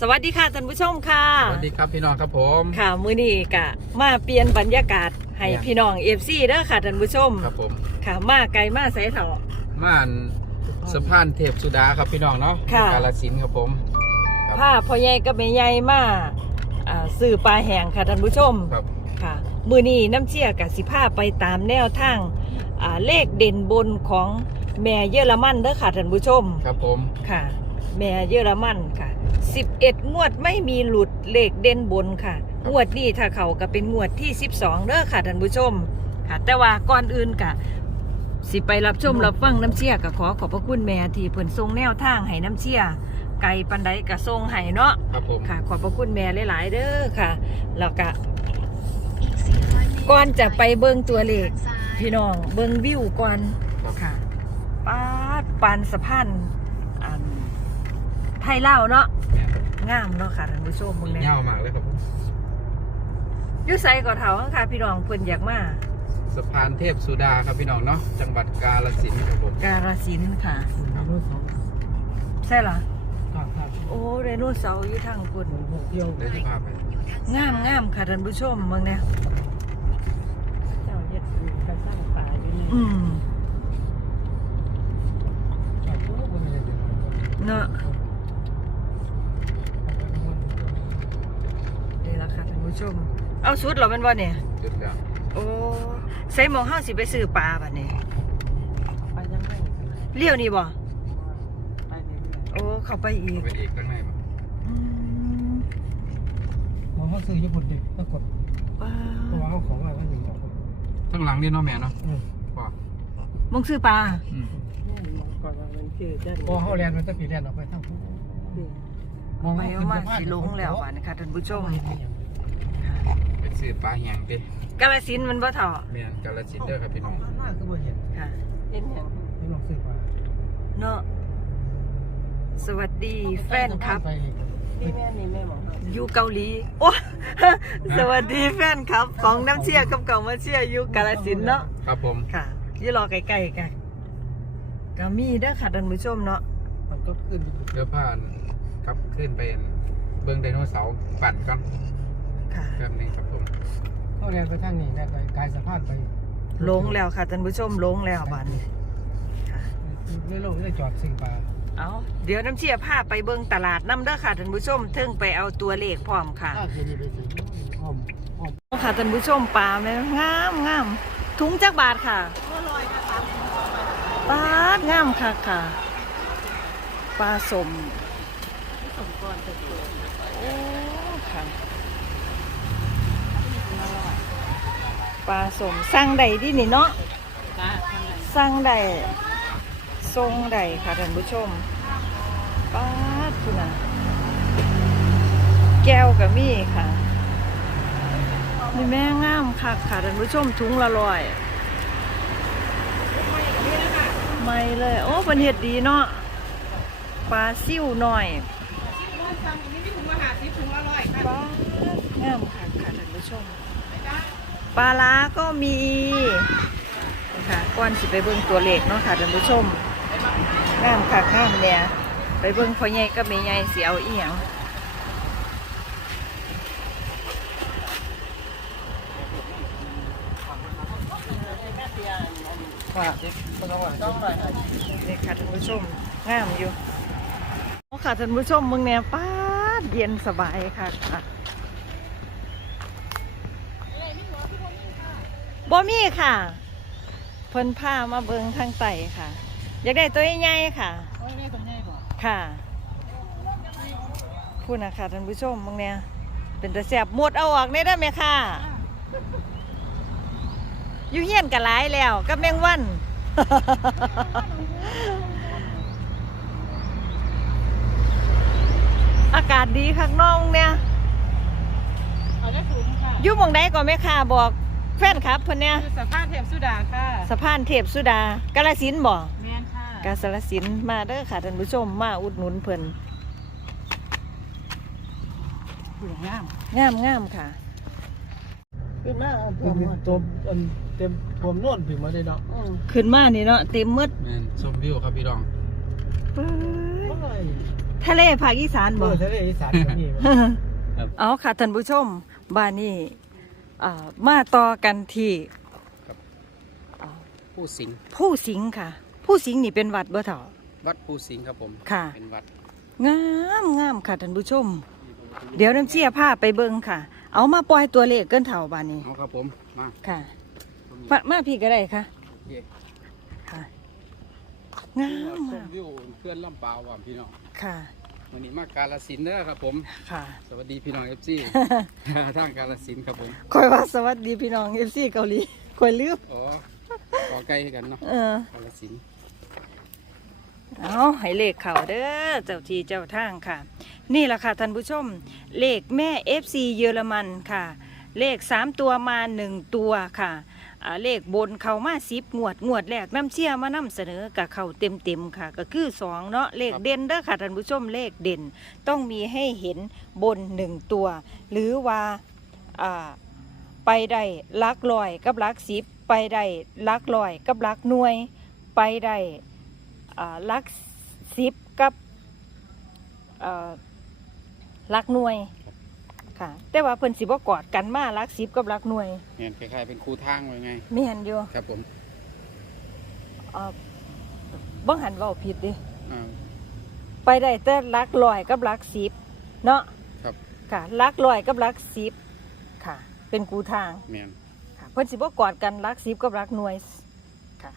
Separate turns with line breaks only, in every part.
สวัสดีค่ะท่านผู้ชมค่ะ
สวัสดีครับพี่น้องครับผม
ค่ะมื้อนี้กะมาเปลี่ยนบรรยากาศให้
เนี่ย
พี่น้องเอฟซีเด้อค่ะท่านผู้ชม
ครับผม
ค่ะมาไกลมาไสเถาะ
ม่านสะพานเทพสุดาครับพี่น้องเนาะ
ค่ะ
กาลสินธุ์ครับผมครับ
ผ้าพ่อใหญ่กับแม่ใหญ่มาอ่าซื้อปลาแห้งค่ะท่านผู้ชม
ครับ
ค่ะมื้อนี้น้ำเชี่ยกับสิพาไปตามแนวทางอ่าเลขเด่นบนของแม่เยอรมันเด้อค่ะท่านผู้ชม
ครับผม
ค่ะ แม่เยอรมันค่ะ 11งวดไม่มีหลุดเลขเด่นบนค่ะ งวดนี้ถ้าเขาก็เป็นงวดที่12เด้อค่ะท่านผู้ชม ค่ะ แต่ว่าก่อนอื่นกะสิไปรับชมรับฟังน้ำเชี่ยก็ขอขอบพระคุณแม่ที่เพิ่นทรงแนวทางให้น้ำเชี่ยไก่ปันไดกะทรงให้เนาะ
ครับผม
ค่ะ ขอบพระคุณแม่หลายๆเด้อค่ะแล้วก็ก่อนจะไปเบิ่งตัวเลขพี่น้องเบิ่งวิวก่อน
ครับ
ค่ะปาดปานสะพานอันไทยเล่าวเนาะ งามเนาะค่ะท่านผู้ชมมึงเนี่ย
เงามากเลยครับผม
อยุ่ไซก่อเถาค่ะพี่น้องเพิ่นอยากมา
สะพานเทพสุดาครับพี่น้องเนาะจังหวัดกาลสินธุ์ครับผม
กาฬสินธุ์ค่ะ ใช่เหรอโอ้ไดโนเสาร์อยู่ทางคุณ
ได้สภาพไหม
งามงามค่ะท่านผู้ชมมึงเนี่ย
เจ้าเฮ็ดอยู่กระสร้างป่าอยู่นี่
อืมเนาะนี่ละค่ะท่าน ผู้ชม เอาสุดเหรอมันว่าเนี่ย
จุดแล้ว
โอ้ใส่หมองเฮาสิไปซื้อปลาบัดนี้
ไปยังไง
เลี้ยวนี่บ่
ไปเรื่อย
โอ้ เข้าไปอีก
เป็นอีกข้างในบ่
อืม
ๆมองเขาซื้อญี่ปุ่นดิปรากฏ
ปลา
เพราะว่าเขาของว่าเขาอยู่ของ
ข้างหลังนี่เนาะแม่เนาะ
อืม
ว่า
มึงซื้อปลา
อืม
มองก่อนว่ามันชื่อได้พอเขาเรียนมันจะปีเรียนออกไปทั้งผู้
มองไปเอามาสิลงแล้วบัดนี้ค่ะท่านผู้ชม
เป็น ซื้อปลาแห้งติ
กาลสินธุ์มันบ่เท่า
แม่นกาลสินธุ์เด้อครับพี่น้อง
หน้าคือบ่เห็น
ค่ะ
เห็นหยังไม่ลองซื้อมา
เนาะสวัสดีแฟนครับ
นี่แม่นี่แม่มอง
อยู่เกาหลี โอ้ สวัสดีแฟนครับ ของน้ำเชียร์กับเก่ามาเชียร์อยู่กาลสินธุ์เนาะ
ครับผม
ค่ะอยู่รอใกล้ๆกันก็มีเด้อค่ะท่านผู้ชมเนาะ
มันก็ขึ้น
เดี๋ยวผ่านครับขึ้นไปเบิ่งไดโนเสาร์ปั่นก่อน
ค่ะ
แป๊บหนึงครับผม
เขาเรียนไปทางนี้แน่ไปกายสะพานไป
ลงแล้วค่ะท่านผู้ชมลงแล้วบัดนี้ค่ะ
ในโลกได้จอดซื้อปลา
เอาเดี๋ยวน้ำเชียร์พาไปเบิ่งตลาดน้ำเด้อค่ะท่านผู้ชมเทิงไปเอาตัวเลขพร้อมค่ะ
ถ้าคืนนี้ไปซื้ออ้อมอ้อม
ค่ะท่านผู้ชมปลาแม่งามงามถุงจักบาทค่ะปลางามค่ะค่ะปลาสม
สมก่อนจะเกิด
โอ้ค่ะ ปลาสมสั่งใดดินี่เนาะ
จ้าทางไหน
สั่งได้ทรงได้ค่ะท่านผู้ชมป้าดคุณนะแก้วกับมี่ค่ะนี่แม่งามค่ะค่ะท่านผู้ชมถุงละร้อยไม่เลย โอ้เป็นเห็ดดีเนาะปลาซิ่วหน่อยปลางามค่ะค่ะท่านผู้ชม ปลาล้าก็มีค่ะก่อนสิไปเบิ่งตัวเลขเนาะค่ะท่านผู้ชมงามค่ะงามเนี่ยไปเบิ่งพ่อใหญ่กับแม่ใหญ่เสิเอาอีหยัง
ค่ะก็ต้องว่าต้องไป
นี่ค่ะท่านผู้ชมงามอยู่ค่ะท่านผู้ชมมึงเนี่ยป้าเย็นสบายค่ะค่ะ บ่มีค่ะ เพิ่นพามาเบิ่งทางไต่ค่ะ อยากได้ตัวใหญ่ๆค่ะ
โอ้ยแม่ตรงนี้บ่
ค่ะ พูดนะคะท่านผู้ชมมึงเนี่ยเป็นตะแสบหมดเอาออกได้ได้ไหมค่ะอยู่เฮียนกันหลายแล้วกับแมงวัน อากาศดีข้างนอกเนี่ย
เอาได้ถุงค่ะ
อยู่หมองใดก่อนไหมค่ะบอก แฟนครับเพิ่นเนี่ย
คือสภาพเทพสุดาค่ะ
สะพานเทพสุดากาลสินธุ์บ่
แม่นค่ะ
กาสลสินธุ์มาเด้อค่ะท่านผู้ชมมาอุดหนุนเพิ่น
ถุงงาม
งามงามค่ะ
คือมาตัวตัวเต็มผมนวลถึงมาได้ดอก
ขึ้นมานี่เนาะเต็มหมืด
แม่นชมวิวครับพี่น้อง
เอ้ย
โอ้ย
ทะเลภาคอีสาน
เอ
บ่
อทะเลอีสานก็มี
ครับ
เอาค่ะท่านผู้ชมบ้านนี้อ่า มาต่อกันที่อ่า
ผู้สิงห์
ผู้สิงห์ค่ะ ผู้สิงห์นี่เป็นวัดบ่เถ่า
วัดผู้สิงห์ครับผม
ค่ะ
เป็นวัด
งามงามค่ะท่านผู้ชม เดี๋ยวน้ำเชี่ยผ้าไปเบิ่งค่ะ เอามาปล่อยตัวเลขเกินเถ่าบ้านนี้
เอาครับผมมา
ค่ะมามาพี่ก็ได้ค่ะ
โอเค
ค่ะงาม
ช
มามก
วิวเพื่อนลำปาวว่ะพี่น้อง
ค่ะ
วันนี้มากาลสินธุ์เด้อครับผม
ค่ะ
สวัสดีพี่น้องเอฟซี ทางกาลสินธุ์ครับผม
คอยว่าสวัสดีพี่น้องเอฟซีเกาหลีคอยลืม
อ๋อขอใกล้กันเนาะ
เออ
กาลสินธุ์
เอาให้เลขเข่าเด้อเจ้าที่เจ้าทางค่ะ นี่แหละค่ะท่านผู้ชม เลขแม่ FC เยอรมันค่ะ เลข 3 ตัวมา 1 ตัวค่ะอ่า เลขบนเขามาสิบงวดงวดแรกน้ำเชี่ยมานำเสนอกับเข่าเต็มเต็มค่ะ ก็คือ2เนาะเลขเด่นเด้อค่ะท่านผู้ชมเลขเด่น ต้องมีให้เห็นบน1ตัว หรือว่าไปได้ลักลอยกับลักสิบไปได้ลักลอยกับลักหน่วย ไปได้ลักสิบกับลักหน่วย ค่ะ แต่ว่าเพิ่นสิบ่กอดกันมาลักสิบกับลักหน่วย
เนี่ยคล้ายๆเป็นครูทางไว้ไง
แม่นอยู่
ครับผม
อ่าบ่หันเว้าผิดเดิ
อ่า
ไปได้แต่ลักลอยกับลักสิบเนาะ
ครับ
ค่ะลักลอยกับลักสิบค่ะ เป็นกูทาง
แมน
ค่ะเพิ่นสิบ่กอดกันลักสิบกับลักหน่วยค่ะ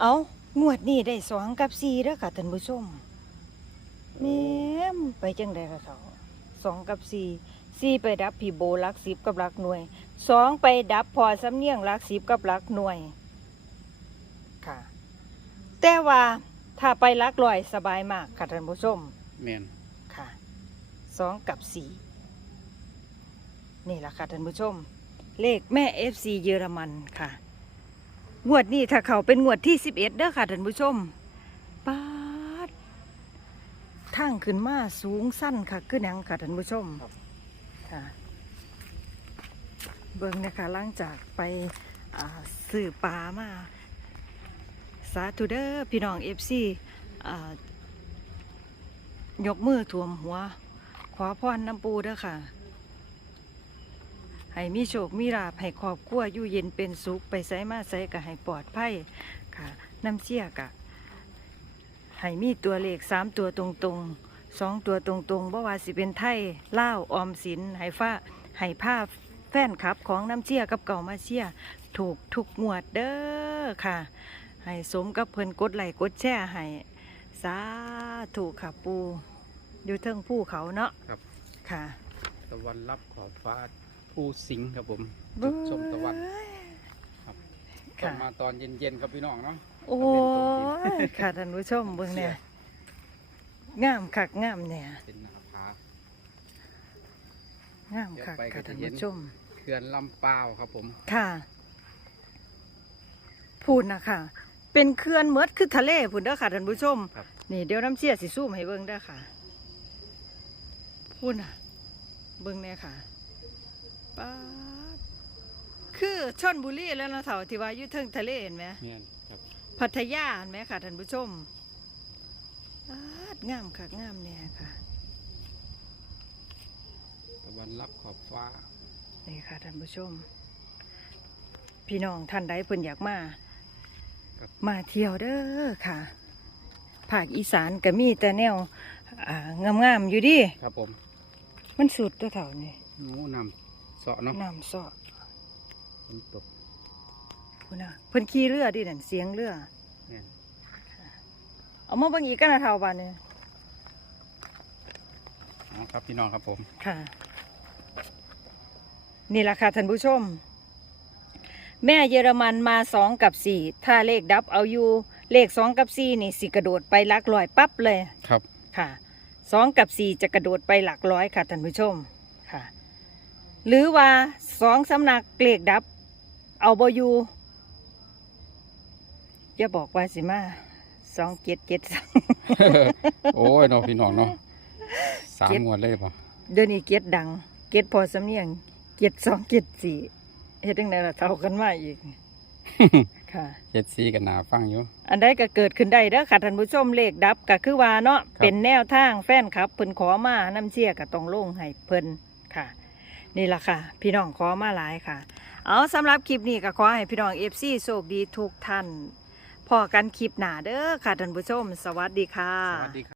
เอางวดนี้ได้สองกับสี่เด้อค่ะท่านผู้ชมแม่มไปจังไดล่ะเขาสองกับสี่ สี่ไปดับพี่โบลักสิบกับลักหน่วยสองไปดับพอสำเนียงลักสิบกับลักหน่วยค่ะ แต่ว่าถ้าไปลักลอยสบายมากค่ะท่านผู้ชม
แมน
ค่ะสองกับสี่นี่แหละค่ะท่านผู้ชม เลขแม่เอฟซีเยอรมันค่ะ งวดนี้ถ้าเขาเป็นงวดที่สิบเอ็ดเด้อค่ะท่านผู้ชมป๊าดทางขึ้นมาสูงสั้นค่ะขึ้นยังค่ะท่านผู้ชมค่ะ เบิ่งนะคะหลังจากไปสื่อปลามา สาธุเดอ้อพี่น้องเอฟซียกมือถ่วมหัว ขอพรน้ำปูเด้อค่ะ ให้มีโชคมีลาภให้ครอบครัวอยู่เย็นเป็นสุข ไปไสมาไสก็ให้ปลอดภัยค่ะ น้ำเชี่ยกะให้มีตัวเลขสามตัวตรงๆ สองตัวตรงๆบ่ว่าสิเป็นไทยล่าวออมสินให้ฟ้าให้ภาพแฟนคลับของน้ำเชี่ยกับเก่ามาเชี่ยถูกทุกงวดเด้อค่ะ ให้สมกับเพิ่นกดไลค์กดแชร์ให้สาธุค่ะปู อยู่เทิงผู้เขาเนาะ
ครับ
ค่ะ
ตะวันรับขอบฟ้าผู้สิงห์ครับผมจุดชมตะวันครับ
ค่ะ
ต้องมาตอนเย็นๆครับพี่น้องเนาะ
โอ้ยค่ะท่านผู้ชมเบิ่งเนี่ย งามคักงามเนี่ย
เป็นหนาผางา
มคัก
เดี๋ยวไปกั
ค่ะ
น
ท่าน
เย็น
ผู้ชม
เขื่อนลำปาวครับผม
ค่ะ พูดนะค่ะเป็นเขื่อนเมดคือทะเลพูดเด้อค่ะท่านผู้ชม
ครับ
นี่เดี๋ยวน้ำเชี่ยสิซูมให้เบิ่งเด้อค่ะ พูดนะเบิ่งเนี่ยค่ะป๊าดคือชนบุรีแล้วนะเถ่าที่ว่าอยู่เทิงทะเลเห็นไหม
แม่นครับ
พัทยาเห็นไหมค่ะท่านผู้ชมป๊าดงามค่ะงามเนี่ยค่ะ
ตะวันรับขอบฟ้า
นี่ค่ะท่านผู้ชม พี่น้องท่านใดเพิ่นอยากมา
ครับ
มาเที่ยวเด้อค่ะภาคอีสานก็มีแต่แนวอ่างามๆอยู่ดิ
ครับผม
มันสุดตัวเท่านี่
โอ้นำเสาะเนาะ
น้ำซอก
ฝนตก
พุ่นน่ะเพิ่นขี่เรือดินั่นเสียงเรือ
แม่น
เอามาเบิ่งอีกกันนะเท่าบานนี่
อ๋อครับพี่น้องครับผม
ค่ะ นี่แหละค่ะท่านผู้ชม แม่เยอรมันมาสองกับสี่ถ้าเลขดับเอาอยู่เลขสองกับสี่นี่สิกระโดดไปหลักร้อยปั๊บเลย
ครับ
ค่ะสองกับสี่จะกระโดดไปหลักร้อยค่ะท่านผู้ชมค่ะ หรือว่าสองสำนักเลขดับ เอาบอยู่อย่าบอกว่าสิมา สองเจ็ดเจ็ด
โอ้ยเนาะพี่น้องเนาะสาม
เก็บ
งวดเลยป่ะ
เดี๋ยวนี้เกียรดัง เกียรพอสำเนียง เกียรสองเกียรสี่เฮ็ดยังไงล่ะเท่ากันมาอีก ค่ะ
เจ็ดสีกับหนาฟังอยู่
อันใดก็เกิดขึ้นได้เด้อค่ะท่านผู้ชมเลขดับก็คือว่าเนาะ
ครับ
เป็นแนวทางแฟนครับเพิ่นขอมาน้ำเชี่ยก็ต้องลงให้เพิ่นค่ะ นี่ล่ะค่ะ พี่น้องขอมาหลายค่ะ เอาสำหรับคลิปนี้ก็ขอให้พี่น้อง FC โชคดีทุกท่าน พอกันคลิปหนาเด้อค่ะท่านผู้ชม สวัสดีค่ะ
สวัสดีครับ